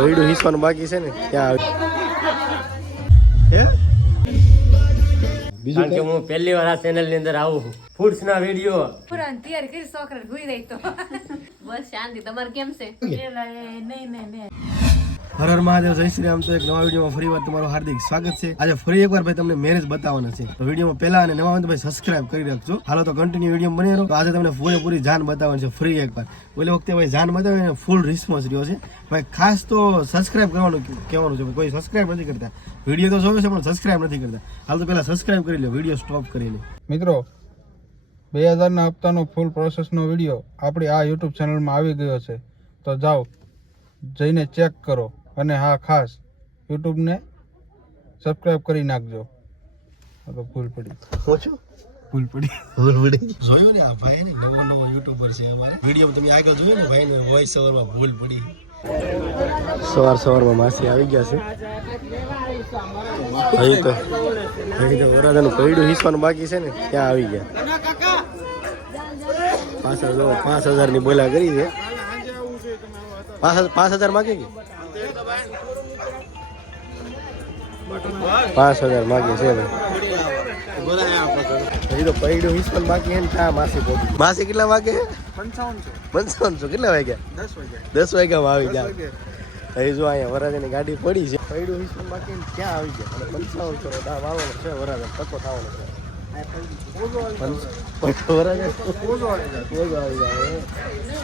પૈડું હિસવાનું બાકી છે ને ત્યાં બીજું કારણ કે હું પહેલી વાર આ ચેનલ ની અંદર આવું ફૂડ્સ ના વિડીયો તૈયાર કરી છોકરા ભૂઈ રહી તો બસ શાંતિ. તમારે કેમ છે? હર હર મહાદેવ, જય શ્રી રામ. તો એક નવા વિડીયોમાં ફરી વાર તમારું હાર્દિક સ્વાગત છે. આજે ફરી એકવાર ભાઈ તમને મેરેજ બતાવવાના છે. તો વિડીયોમાં પહેલા અને નવા હોય તો ભાઈ સબસ્ક્રાઇબ કરી રાખજો. હાલો તો કન્ટિન્યુ વિડીયો બની રહ્યો. તો આજે તમને પૂરેપૂરી જાન બતાવવાની છે ફ્રી એકવાર. ઓલી વખતે ભાઈ જાન બતાવીને ફૂલ રિસ્પોન્સ રહ્યો છે ભાઈ. ખાસ તો સબસ્ક્રાઇબ કરવાનું કહેવાનું છે. કોઈ સબસ્ક્રાઇબ નથી કરતા, વિડીયો તો જોવે છે પણ સબસ્ક્રાઇબ નથી કરતા. હાલ તો પહેલા સબસ્ક્રાઇબ કરી લો, વિડીયો સ્ટોપ કરી લો. મિત્રો 2000ના હપ્તાનો ફૂલ પ્રોસેસનો વિડીયો આપણી આ યુટ્યુબ ચેનલમાં આવી ગયો છે. તો જાઓ જઈને ચેક કરો. અને હા, ખાસ યુટ્યુબને સબસ્ક્રાઇબ કરી નાખજો. તો ભૂલ પડી જોયું ને આ ભાઈ ને નવો યુટ્યુબર છે અમારે. વિડીયો તમે આગળ જોયું ને ભાઈ ને વોઇસ ઓવરમાં ભૂલ પડી. સવારમાં માસી આવી ગયા છે. અહીં તો વરાદાનું પૈડું હિસવાનું બાકી છે ને ત્યાં આવી ગયા. પાછળ 5000 ની બોલા કરી છે. 5000 માગે કે 5000 માગે છે. હજી તો પૈડું હિસવાનું બાકી છે ને ત્યાં માસી પહોંચી. માસી કેટલા વાગે? 5500. કેટલા વાગ્યા? 10 વાગ્યામાં આવી ગયા. હજી જો અહીંયા વરાજાની ગાડી પડી છે. પૈડું હિસવાનું બાકી ને ક્યાં આવી ગયા? અને 5500 વાળવાનો છે વરાજા. તકો થવાનો છે.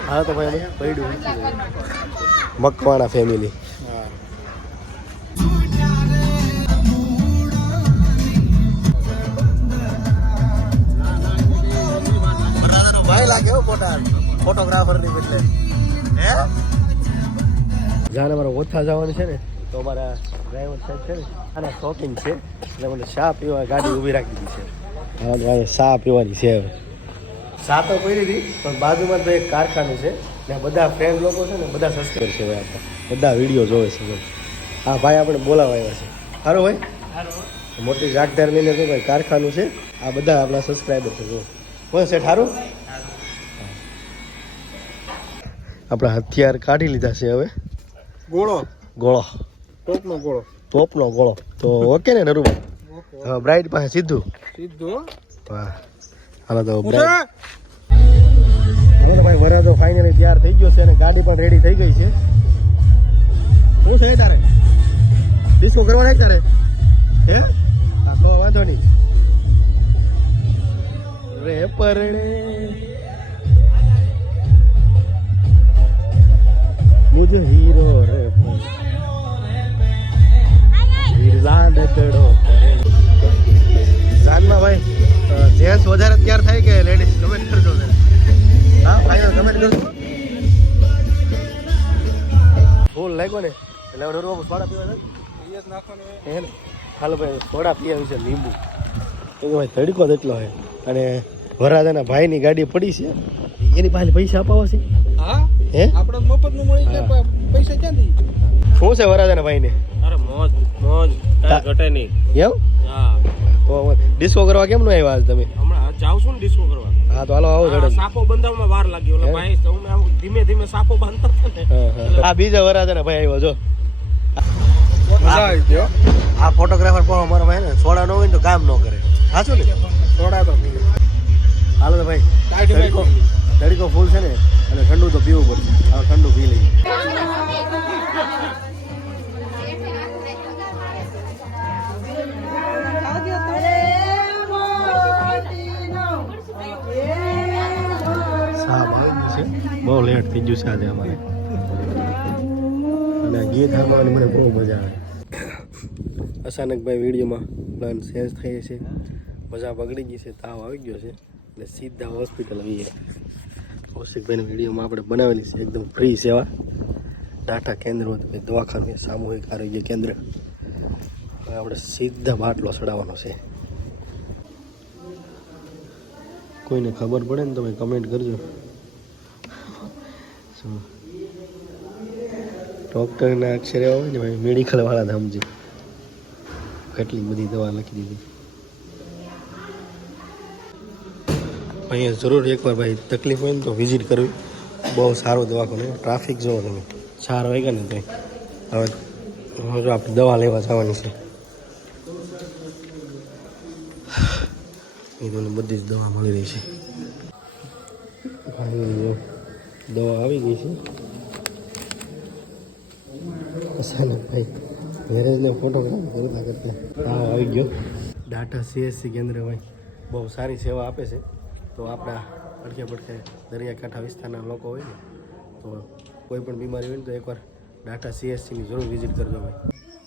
હા તો ભાઈ પૈડું મકવાણા ફેમિલી. ભાઈ લાગે ફોટોગ્રાફર ની એટલે હે જાણે અમારે ઓછા જવાનું છે ને તો અમારા ડ્રાઈવર સાહેબ છે ને આના શોખીન છે એટલે મને ચા પીવા ગાડી ઊભી રાખી દીધી છે. ચા પીવાની છે. હવે ચા તો પડી હતી પણ બાજુમાં તો એક કારખાનું છે ને બધા ફ્રેન્ડ લોકો છે ને બધા સબસ્ક્રાઈબર છે ભાઈ. આપણે બધા વિડીયો જોવે છે. હા ભાઈ આપણે બોલાવા આવ્યા છે. સારું ભાઈ, મોટી જાગદાર લઈને તો ભાઈ કારખાનું છે. આ બધા આપણા સબસ્ક્રાઈબર છે. જો કોઈ છે સારું. આપણા હથિયાર કાઢી લીધા છે. હવે ગોળો તોપનો ગોળો તો ઓકે ને નરુભાઈ? હા, બ્રાઇડ પાસે સીધું. વાહ, હાલો તો ભાઈ વરાજો ફાઇનલી તૈયાર થઈ ગયો છે અને ગાડી પણ રેડી થઈ ગઈ છે. શું છે તારે? ડિસ્કો કરવાનો તારે? હે હા તો વાંધો નહીં. રે પરણે મુજ હીરો રે જાનમાં ભાઈ જેન્ટ્સ વધારે તૈયાર થાય કે લેડીઝ? કમેન્ટ કરજો. હા ફાઈનલ કમેન્ટ કરજો. ફૂલ લાગ્યો ને એટલે સોડા પીવા છે. હાલો ભાઈ સોડા પીવા છે લીંબુ. ભાઈ તડકો એટલો છે અને વરાજાના ભાઈની ગાડી પડી છે. એની પાસે પૈસા અપાવો છે. હે આપણે મફતનું મળી જાય પૈસા ક્યાંથી? શું છે વરાજાના ભાઈને? અરે મોજ ઘટે નહીં એમ? હા. તો ડિસ્કો કરવા કેમ ન આવ્યા આજ તમે? હમણાં જાવ છું ને ડિસ્કો કરવા. હા તો હાલો આવો ઝડપ. સાપો બંધાવવામાં વાર લાગી. ઓલા ભાઈ અમે ધીમે ધીમે સાપો બાંધતા હતા ને. આ બીજા વરાજાના ભાઈ આવ્યો જો. મજા આવી ગયો. આ ફોટોગ્રાફર પણ અમારા ભાઈ ને સોડા ન હોય ને તો કામ ન કરે. સાચું ને? સોડા તો હાલો તો ભાઈ તડકો ફૂલ છે ને અને ઠંડુ તો પીવું પડશે. હવે ઠંડુ પી લઈએ. બહુ લેટ થઈ ગયું છે આજે અમારે અને ગીત સાંભળવાની મને બહુ મજા આવે. અચાનક ભાઈ વિડીયોમાં પ્લાન ચેન્જ થઈ છે. મજા બગડી ગઈ છે, તાવ આવી ગયો છે એટલે સીધા હોસ્પિટલ આવી ગયા. કૌશિકભાઈની વિડીયોમાં આપણે બનાવેલી છે એકદમ ફ્રી સેવા. ડાટા કેન્દ્ર દવાખાનું સામૂહિક આરોગ્ય કેન્દ્ર. હવે આપણે સીધા બાટલો ચડાવવાનો છે. કોઈને ખબર પડે ને તમે કમેન્ટ કરજો. ડૉક્ટરના અક્ષર એવા હોય ને ભાઈ, મેડિકલ વાળા સમજી કેટલી બધી દવા લખી દીધી. અહીંયા જરૂર એકવાર ભાઈ તકલીફ હોય ને તો વિઝિટ કરવી. બહુ સારું દવાખાનું. ટ્રાફિક જોવો તમે 4 વાગ્યા ને કંઈ હવે જો આપણે દવા લેવા જવાની છે. એ તો બધી જ દવા મળી રહી છે. દવા આવી ગઈ છે. અચાનક ભાઈ મેરેજને ફોટોગ્રાફ કરતા કરતા આવી ગયો. ડાટા CSC કેન્દ્ર ભાઈ બહુ સારી સેવા આપે છે. તો આપણા પડખે પડખે દરિયાકાંઠા વિસ્તારના લોકો હોય ને તો કોઈ પણ બીમારી હોય ને તો એકવાર ડાટા CSCની જરૂર વિઝિટ કરજો ભાઈ.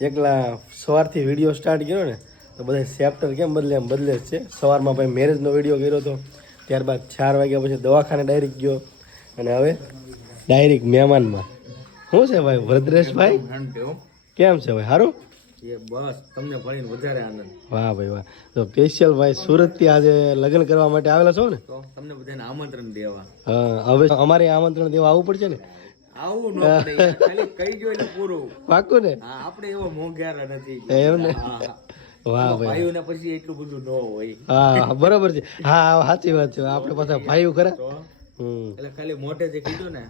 એકલા સવારથી વિડીયો સ્ટાર્ટ કર્યો ને તો બધા ચેપ્ટર કેમ બદલે એમ બદલે જ છે. સવારમાં ભાઈ મેરેજનો વિડીયો કર્યો હતો, ત્યારબાદ 4 વાગ્યા પછી દવાખાને ડાયરેક્ટ ગયો અને હવે ડાયરેક્ટ મહેમાનમાં. શું છે ભાઈ ભદ્રેશભાઈ, કેમ છે ભાઈ? સારું? બસ તમને ભણીને વધારે આનંદ. વાહ ભાઈ વાહ. તો સ્પેશિયલ ભાઈ સુરતથી આજે લગ્ન કરવા માટે આવેલા છો ને? તો તમને બધાને આમંત્રણ દેવા. હા, હવે અમારે આમંત્રણ દેવા આવવું પડશે ને? આવું ન પડે યાર, ખાલી કહી જો એટલે પૂરું. પાક્કું ને? હા, આપણે એવો મોંઘારા નથી. એમ ને? હા, હા. વાહ ભાઈ. ભાઈઓને પછી એટલું બધું ન હોય. હા બરોબર છે. હા સાચી વાત છે. આપણે પાછા ભાઈઓ ખરા. તો એટલે ખાલી મોઢે જે કીધું ને.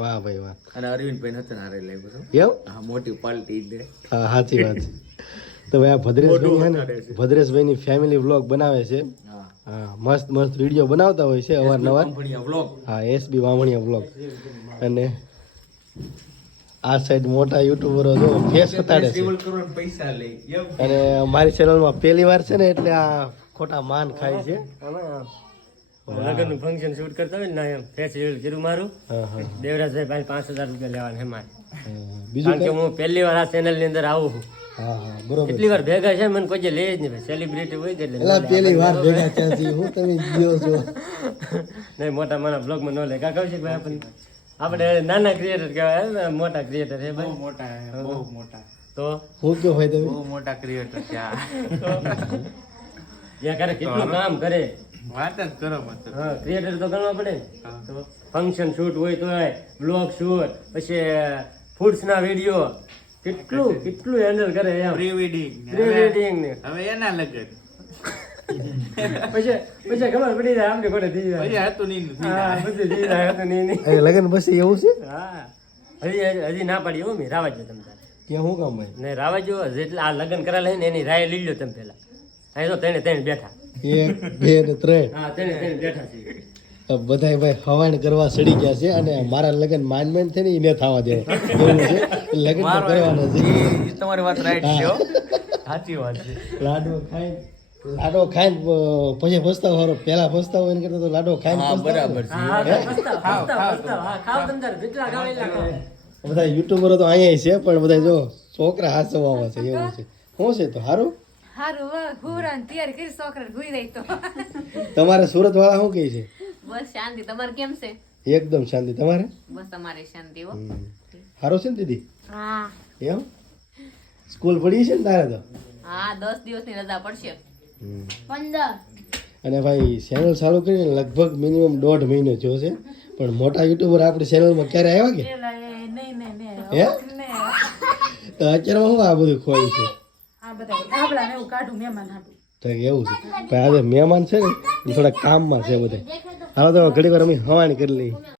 વાહ ભાઈ વાહ. અને અરવિંદભાઈ નતન હારે લાગ્યું છે. એવું? હા, મોટી પાર્ટી દે. હા સાચી વાત છે. તો ભાઈ આ ભદ્રેશભાઈ છે ને, ભદ્રેશભાઈની ફેમિલી વ્લોગ બનાવે છે. હા, હા, મસ્ત મસ્ત વિડીયો બનાવતા હોય છે અવારનવાર. કંપનીયા વ્લોગ. હા, SB વામણિયા વ્લોગ. અને આ સાઈડ મોટા યુટ્યુબરો જો ફેસ બતાડે છે ટ્રેવલ કરો ને પૈસા લે. એમ અને મારી ચેનલમાં પહેલી વાર છે ને એટલે આ ખોટા માન ખાય છે. લગ્નનું ફંક્શન શૂટ કરતા હોય ને એમ ફેસ રિવીલ કર્યું મારું. હા હા. દેવરાજભાઈ પાસે 5000 રૂપિયા લેવાના છે મારે. બીજું કારણ કે હું પહેલી વાર આ ચેનલ ની અંદર આવું છું. હા હા બરોબર. એટલી વાર ભેગા છે મને કોઈ જે લે જ નહીં ભાઈ. સેલિબ્રિટી હોય કે એટલે એલા પહેલી વાર ભેગા થયા છીએ. હું તમે ગયો છો? નહીં, મોટા મોટા બ્લોગમાં ન લે. કા કહું છે ભાઈ આપણે નાના ક્રિએટર કહેવાય ને, મોટા ક્રિએટર છે ભાઈ. મોટા બહુ મોટા. તો હું કયો ભાઈ તમે? બહુ મોટા ક્રિએટર છે આ. ત્યાં કરે કેટલું કામ કરે. વાત જ કરો મત. હા, ક્રિએટર તો ગણવા પડે ને. તો ફંક્શન શૂટ હોય તો બ્લોગ શૂટ, પછી ફૂડ્સ ના વિડીયો, કેટલું કેટલું હેન્ડલ કરે એમ. પ્રી વેડિંગ પ્રી વેડિંગ ને હવે એના લગન પછી પછી ખબર પડી જાય આમને કોને થઈ પછી જાય. હતું નહીં હા, બધું થઈ જાય હતું નહીં. લગ્ન પછી એવું છે? હા, હજી ના પાડી હો મેં. રાવા જો તમે તારે. ત્યાં શું કામ ભાઈ? નહીં, રાવા જો જેટલા આ લગ્ન કરેલા ને એની રાય લઈ લો તમે પેલા. અહીં તો ત્રણ બેઠા. 1 2 ને 3 હા, ત્રણ બેઠા છે. બધા ભાઈ હવાણ કરવા સડી ગયા છે અને મારા લગ્ન માનમેન છે ને એને થવા દેવા એવું છે. લગ્ન તો કરવાના છે. એ તમારી વાત રાઈટ છે હો. સાચી વાત છે. લાડો ખાઈને પછી પસ્તાવો હારો. પેલા પસ્તાવો એને કરતા તો લાડો ખાઈને હા, પસ્તાવો. બરાબર છે. હા, પસ્તાવ. હા, ખાવ તમે તારે જેટલા ખાવ એટલા ખાવ. બધા યુટ્યુબરો તો અહીંયા છે પણ બધા જો છોકરા હાસવામાં છે એવું છે. શું છે તો સારું? હારું હુરાન તૈયાર કરી છોકરા હુઈ રહી તો. તમારે સુરત વાળા શું કહે છે? બસ શાંતિ. તમારે કેમ છે? એકદમ શાંતિ. તમારે બસ તમારે શાંતિ હો. સારું છે ને દીદી? હા એમ સ્કૂલ પડી છે ને તારે તો? હા, 10 દિવસની રજા પડશે. 15. અને ભાઈ ચેનલ ચાલુ કરીને લગભગ મિનિમમ 1.5 મહિનો થયો છે પણ મોટા યુટ્યુબર આપણી ચેનલમાં ક્યારે આવ્યા કે? હે? તો અત્યારમાં શું આ બધું ખોયું છે? તો એવું છે પણ આજે મહેમાન છે ને એ થોડા કામમાં છે બધા. હાલો તો ઘડીક વાર અમે હવાણી કરી લઈએ.